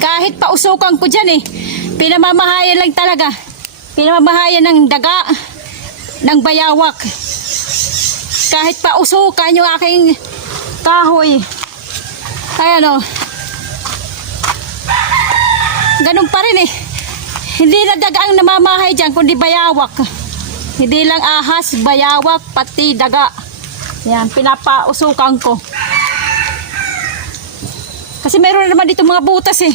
Kahit pausukan ko dyan eh. Pinamamahayan lang talaga. Pinamamahayan ng daga, ng bayawak. Kahit pausukan yung aking kahoy. Ayan o. Ganun pa rin eh. Hindi na daga ang namamahay dyan, kundi bayawak. Hindi lang ahas, bayawak, pati daga. Yan, pinapausukan ko. Kasi meron naman dito mga butas eh.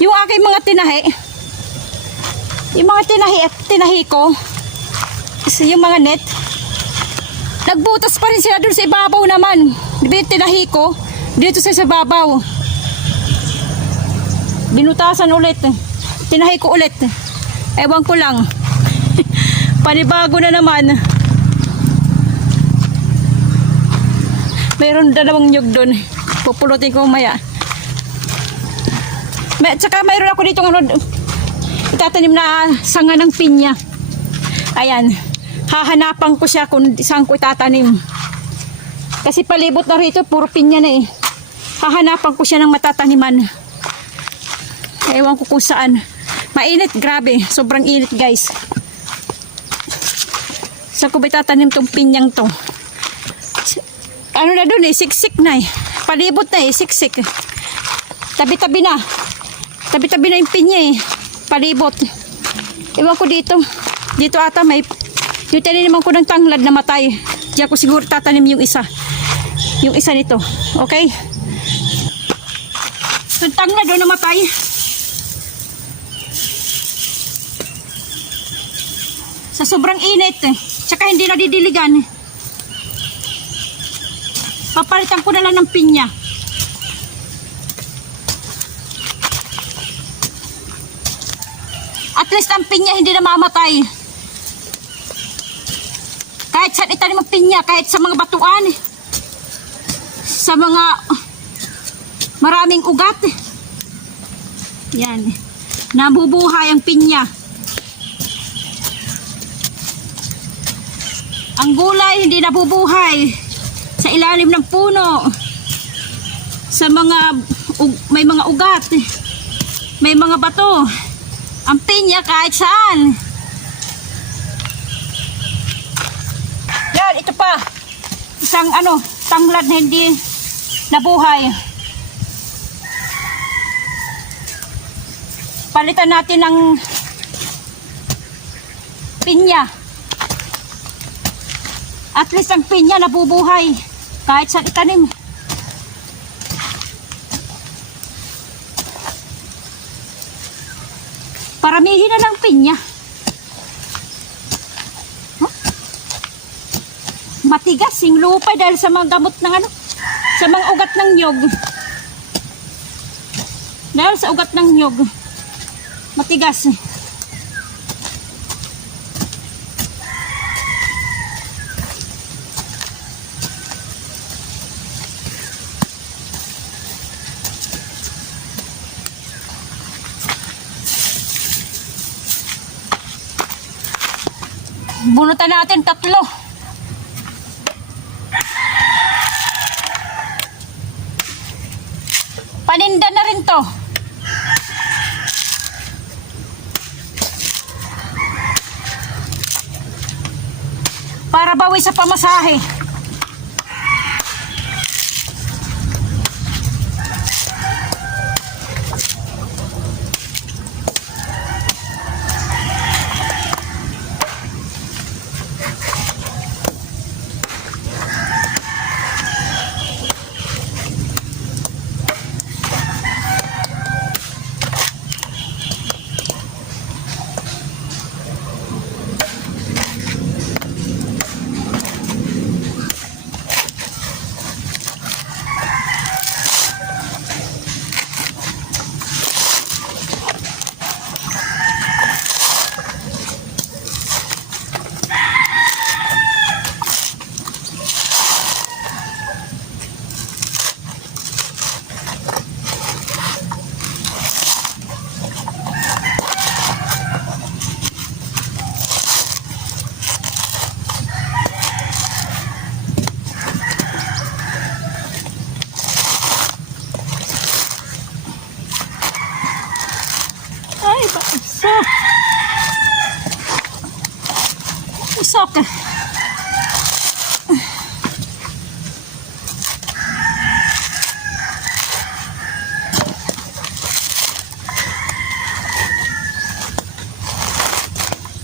Yung aking mga tinahi. Yung mga tinahi ko. Yung mga net. Nagbutas pa rin sila dun sa ibabaw naman. Diba yung tinahi ko? Dito sa ibabaw. Binutasan ulit. Tinahi ko ulit. Ewan ko lang. Panibago na naman. Mayroon dalawang nyug doon. Pupulutin ko maya. Tsaka mayroon ako dito itatanim na sanga ng pinya. Ayan. Hahanapan ko siya kung saan ko itatanim. Kasi palibot na rito, puro pinya na eh. Hahanapan ko siya ng matataniman. Ewan ko kung saan. Mainit, grabe. Sobrang init guys. Saan ko ba itatanim tong pinyang to? Ano na dun eh, siksik na eh. Palibot na eh, siksik. Tabi-tabi na. Tabi-tabi na yung pinya eh. Palibot. Ewan ko dito. Dito ata may... Yung tininiman ko ng tanglad na matay. Diyan ko siguro tatanim yung isa. Yung isa nito. Okay? Yung tanglad doon na matay. Sa sobrang init eh. Tsaka hindi nadidiligan. Papalitan ko na lang ng pinya. At least ang pinya hindi na mamatay. Kahit saan itanim ang pinya, kahit sa mga batuan, sa mga maraming ugat. Yan. Nabubuhay ang pinya. Ang gulay hindi nabubuhay sa ilalim ng puno. Sa mga may mga ugat, may mga bato. Ang pinya kahit saan. Yan, ito pa. Isang tanglad na hindi nabuhay. Palitan natin ng pinya. At least ang pinya nabubuhay kahit saan itanim. Paramihin na lang pinya. Huh? Matigas yung lupa dahil sa mga gamot ng sa mga ugat ng nyog. Dahil sa ugat ng nyog. Matigas. Bunutan natin 3. Paninda na rin to. Para bawi sa pamasahe. Pasok.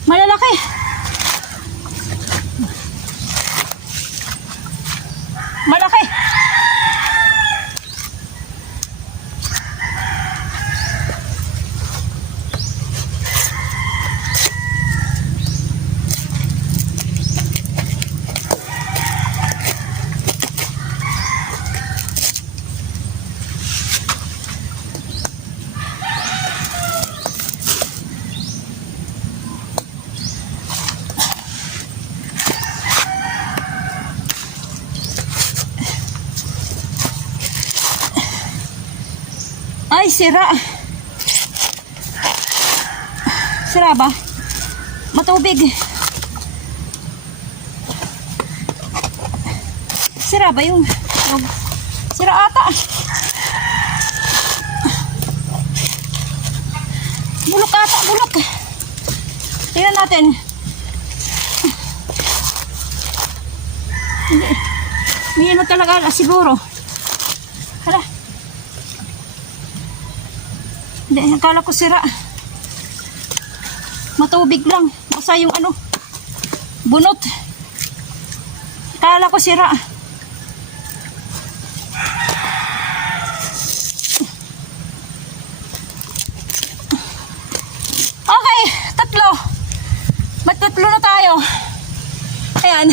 Malalaki. Malaki. Ay, sira. Sira ba? Matubig. Sira ba yung... Sira ata. Bulok ata, bulok. Tingnan natin. Hindi. May ano talaga, siguro. Hala. Hindi, akala ko sira. Matubig lang. Basta yung ano, bunot. Akala ko sira. Okay, tatlo. Magtatlo na tayo. Ayan.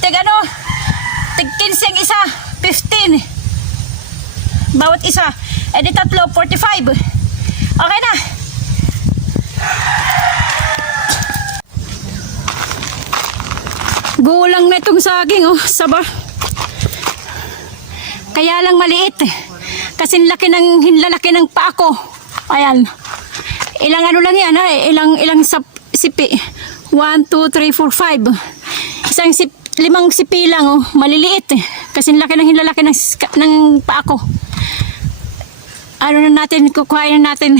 Tig ano? Tig 15 ang isa. 15. Bawat isa. Eh di tatlo, 45. Okay na. Gulang na itong saging, oh. Saba. Kaya lang maliit. Kasi hinlalaki ng paa ko. Ayan. Ilang ano lang yan, ha? Ilang sipi. 1, 2, 3, 4, 5. Isang 5 sipi lang, oh. Maliliit. Kasi hinlalaki ng paa ko. Ano na natin, kukuhain na natin.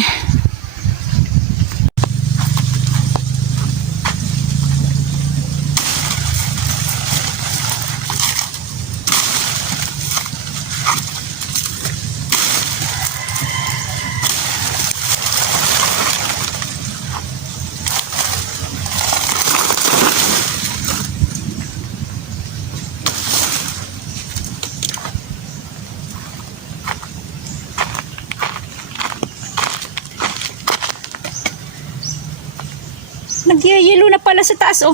Nagyayelo na pala sa taas, oh.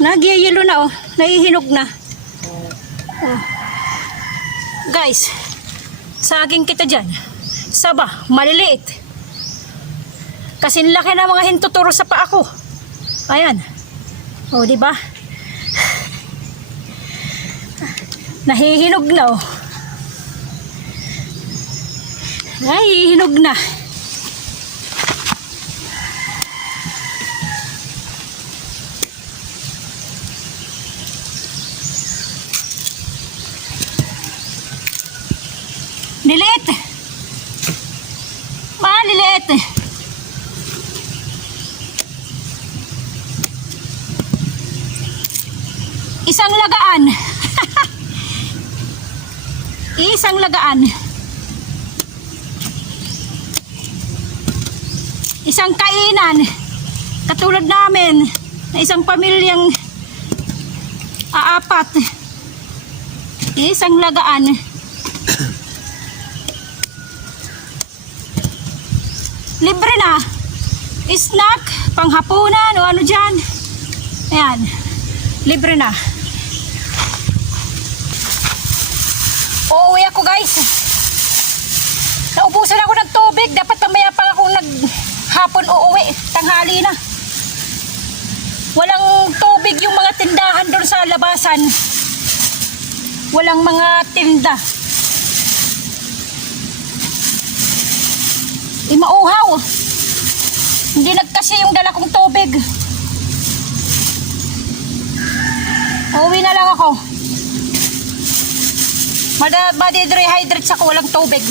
Nagyayelo na, oh. Nahihinog na. Oh. Guys, saging kita dyan. Saba, maliliit. Kasi laki na mga hintuturo sa paa ko. Ayan. Oh, di ba? Nahihinog na, oh. Nahihinog na. Liliit. Maliliit. Isang lagaan. Isang lagaan. Isang kainan. Katulad namin na isang pamilyang aapat. Isang lagaan. Libre na. Snack, panghapunan o ano dyan. Ayan. Libre na. Uuwi ako, guys. Naubusan ako ng tubig. Dapat mamaya pa ako naghapon uuwi. Tanghali na. Walang tubig yung mga tindahan doon sa labasan. Walang mga tinda. Mauhaw. Hindi nagkasya yung dala kong tubig. Uuwi na lang ako. Madi-dehydrate ako, walang tubig.